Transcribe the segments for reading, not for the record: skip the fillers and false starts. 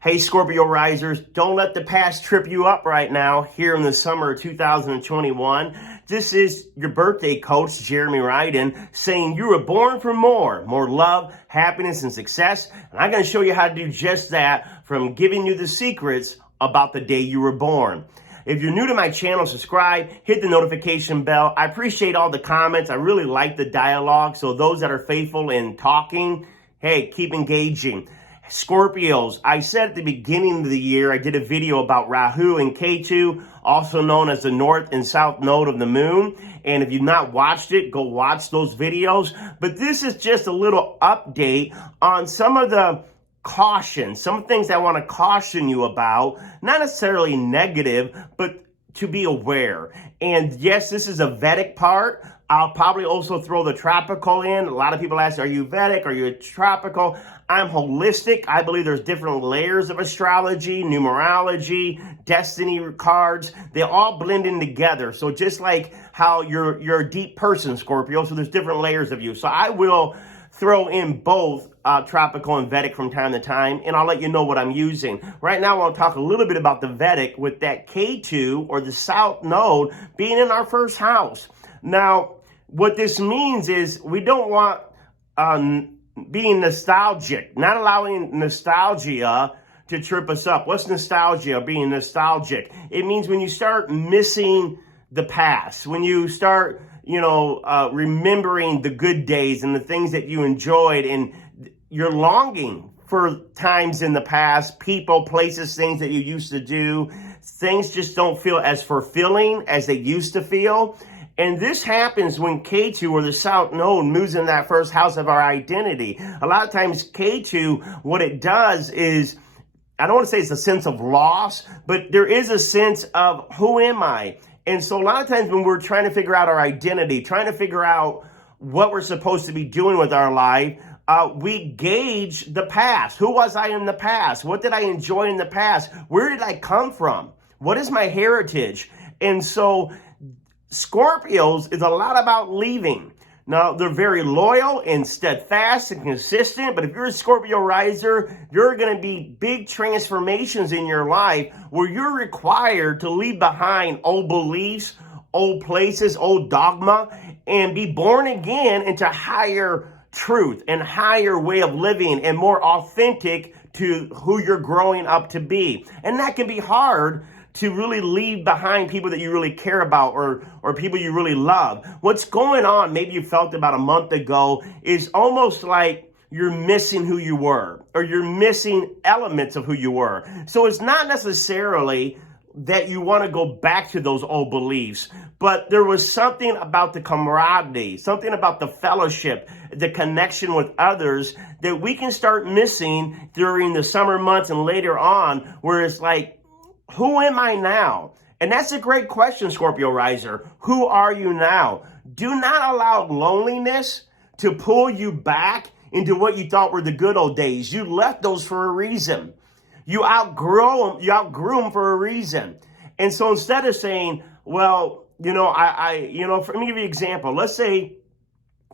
Hey, Scorpio Risers, don't let the past trip you up right now here in the summer of 2021. This is your birthday coach, Jeremy Riden, saying you were born for more love, happiness, and success. And I'm going to show you how to do just that from giving you the secrets about the day you were born. If you're new to my channel, subscribe, hit the notification bell. I appreciate all the comments. I really like the dialogue. So those that are faithful in talking, hey, keep engaging. Scorpios, I said at the beginning of the year, I did a video about Rahu and Ketu, also known as the north and south node of the moon. And if you've not watched it, go watch those videos. But this is just a little update on some of the caution, some things I want to caution you about, not necessarily negative, but to be aware. And yes, this is a Vedic part. I'll probably also throw the tropical in. A lot of people ask, are you Vedic? Are you tropical? I'm holistic. I believe there's different layers of astrology, numerology, destiny cards. They all blend in together. So just like how you're a deep person, Scorpio, so there's different layers of you. So I will throw in both tropical and Vedic from time to time, and I'll let you know what I'm using. Right now, I want to talk a little bit about the Vedic with that Ketu, or the South Node, being in our first house. Now, what this means is we don't want being nostalgic, not allowing nostalgia to trip us up. What's nostalgia, being nostalgic? It means when you start missing the past, when you start remembering the good days and the things that you enjoyed, and you're longing for times in the past, people, places, things that you used to do. Things just don't feel as fulfilling as they used to feel. And this happens when Ketu, or the South Node, moves in that first house of our identity. A lot of times Ketu, what it does is, I don't want to say it's a sense of loss, but there is a sense of, who am I? And so a lot of times when we're trying to figure out our identity, trying to figure out what we're supposed to be doing with our life, we gauge the past. Who was I in the past? What did I enjoy in the past? Where did I come from? What is my heritage? And so Scorpios is a lot about leaving. Now, they're very loyal and steadfast and consistent, but if you're a Scorpio riser, you're going to be big transformations in your life where you're required to leave behind old beliefs, old places, old dogma, and be born again into higher truth and higher way of living and more authentic to who you're growing up to be. And that can be hard, to really leave behind people that you really care about, or people you really love. What's going on, maybe you felt about a month ago, is almost like you're missing who you were, or you're missing elements of who you were. So it's not necessarily that you want to go back to those old beliefs, but there was something about the camaraderie, something about the fellowship, the connection with others that we can start missing during the summer months and later on, where it's like, who am I now? And that's a great question, Scorpio riser. Who are you now? Do not allow loneliness to pull you back into what you thought were the good old days. You left those for a reason. You outgrew them for a reason. And so instead of saying, well, let me give you an example. Let's say,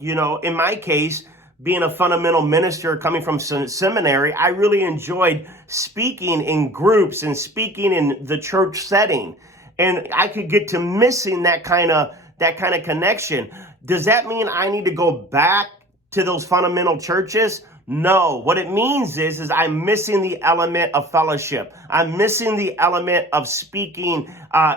in my case, being a fundamental minister coming from seminary, I really enjoyed speaking in groups and speaking in the church setting. And I could get to missing that kind of connection. Does that mean I need to go back to those fundamental churches? No. What it means is I'm missing the element of fellowship. I'm missing the element of speaking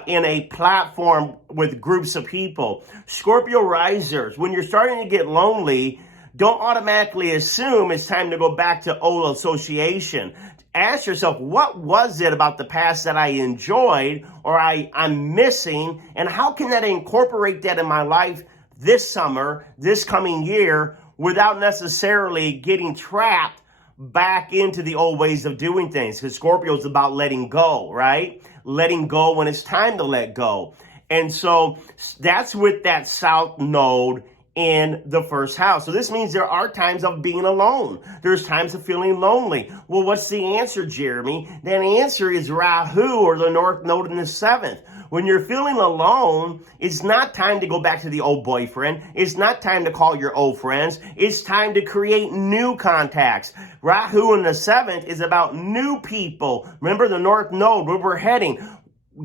in a platform with groups of people. Scorpio risers, when you're starting to get lonely, don't automatically assume it's time to go back to old association. Ask yourself, what was it about the past that I enjoyed or I'm missing, and how can I incorporate that in my life this summer, this coming year, without necessarily getting trapped back into the old ways of doing things? Because Scorpio is about letting go, right? Letting go when it's time to let go. And so that's with that South Node in the first house. So this means there are times of being alone. There's times of feeling lonely. Well, what's the answer, Jeremy? The answer is Rahu, or the North Node in the 7th. When you're feeling alone, it's not time to go back to the old boyfriend. It's not time to call your old friends. It's time to create new contacts. Rahu in the 7th is about new people. Remember the North Node, where we're heading.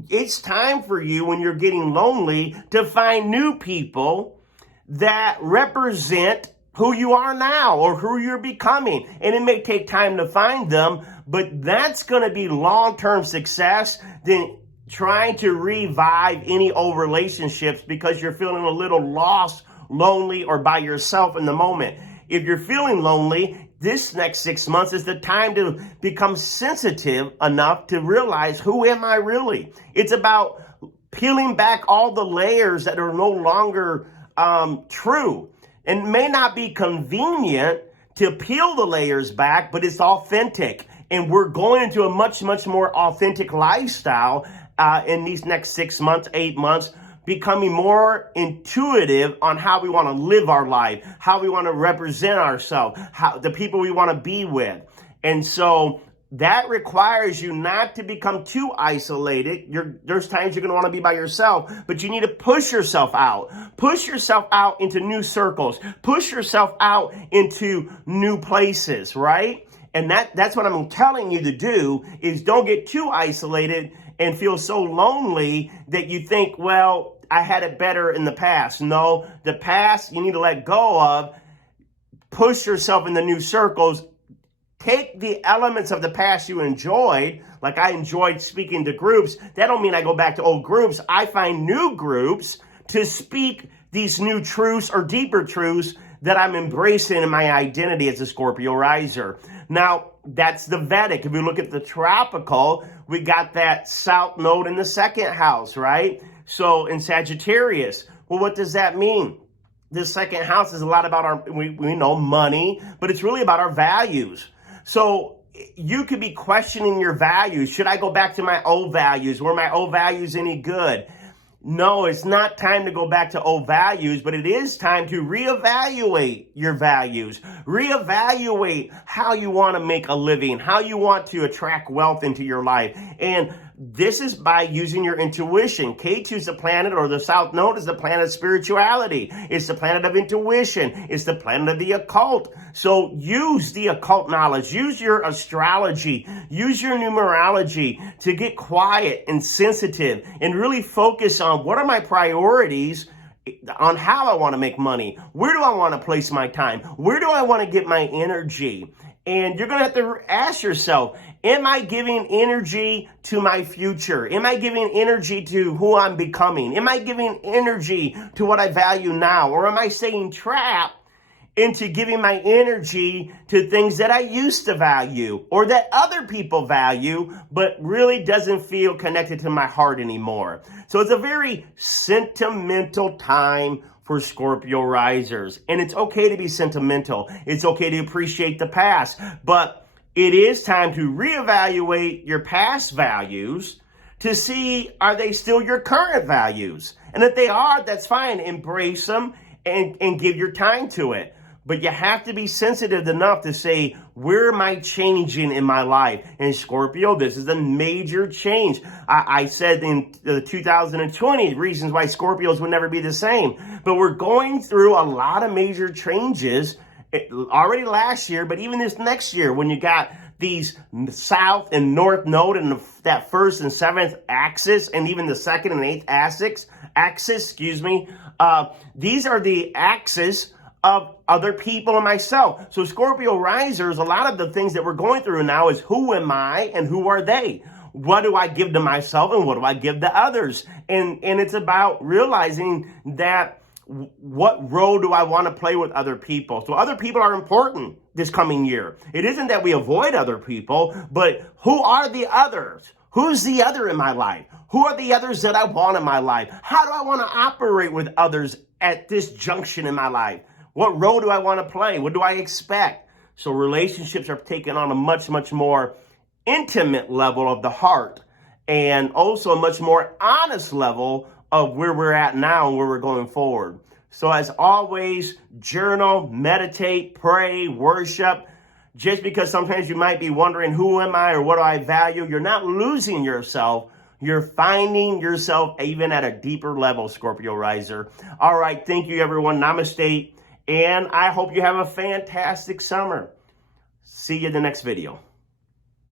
It's time for you, when you're getting lonely, to find new people that represent who you are now or who you're becoming. And it may take time to find them, but that's going to be long-term success than trying to revive any old relationships because you're feeling a little lost, lonely, or by yourself in the moment. If you're feeling lonely, this next 6 months is the time to become sensitive enough to realize, who am I really? It's about peeling back all the layers that are no longer true. And may not be convenient to peel the layers back, but it's authentic. And we're going into a much, much more authentic lifestyle in these next 6 months, 8 months, becoming more intuitive on how we want to live our life, how we want to represent ourselves, how the people we want to be with. And so that requires you not to become too isolated. There's times you're going to want to be by yourself, but you need to push yourself out. Push yourself out into new circles. Push yourself out into new places, right? And that's what I'm telling you to do, is don't get too isolated and feel so lonely that you think, well, I had it better in the past. No, the past you need to let go of. Push yourself into new circles. Take the elements of the past you enjoyed, like I enjoyed speaking to groups. That don't mean I go back to old groups. I find new groups to speak these new truths or deeper truths that I'm embracing in my identity as a Scorpio riser. Now, that's the Vedic. If you look at the tropical, we got that South Node in the 2nd house, right? So in Sagittarius, well, what does that mean? The 2nd house is a lot about we know money, but it's really about our values. So you could be questioning your values. Should I go back to my old values? Were my old values any good? No, it's not time to go back to old values, but it is time to reevaluate your values. Reevaluate how you want to make a living, how you want to attract wealth into your life. And this is by using your intuition. Ketu is the planet, or the South Node is the planet of spirituality. It's the planet of intuition. It's the planet of the occult. So use the occult knowledge. Use your astrology. Use your numerology to get quiet and sensitive and really focus on, what are my priorities on how I want to make money? Where do I want to place my time? Where do I want to get my energy? And you're going to have to ask yourself, am I giving energy to my future? Am I giving energy to who I'm becoming? Am I giving energy to what I value now? Or am I staying trapped into giving my energy to things that I used to value or that other people value, but really doesn't feel connected to my heart anymore? So it's a very sentimental time for Scorpio risers. And it's okay to be sentimental. It's okay to appreciate the past. But it is time to reevaluate your past values to see, are they still your current values? And if they are, that's fine. Embrace them and give your time to it. But you have to be sensitive enough to say, where am I changing in my life? And Scorpio, this is a major change. I said in 2020, reasons why Scorpios would never be the same. But we're going through a lot of major changes already last year, but even this next year, when you got these South and North Node and that 1st and 7th axis, and even the 2nd and 8th axis, these are the axis of other people and myself. So Scorpio risers, a lot of the things that we're going through now is, who am I and who are they? What do I give to myself and what do I give to others? And it's about realizing that, what role do I want to play with other people? So other people are important this coming year. It isn't that we avoid other people, but who are the others? Who's the other in my life? Who are the others that I want in my life? How do I want to operate with others at this junction in my life? What role do I want to play? What do I expect? So relationships are taking on a much, much more intimate level of the heart, and also a much more honest level of where we're at now and where we're going forward. So as always, journal, meditate, pray, worship. Just because sometimes you might be wondering, who am I or what do I value? You're not losing yourself. You're finding yourself even at a deeper level, Scorpio riser. All right. Thank you, everyone. Namaste. And I hope you have a fantastic summer. See you in the next video.